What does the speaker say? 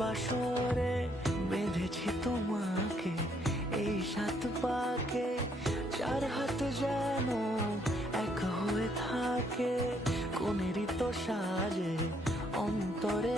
বাসরে বেঁধেছি তোমাকে এই সাত পাকে, চার হাত যেন এক হয়ে থাকে, কোনেরই তো সাজে অন্তরে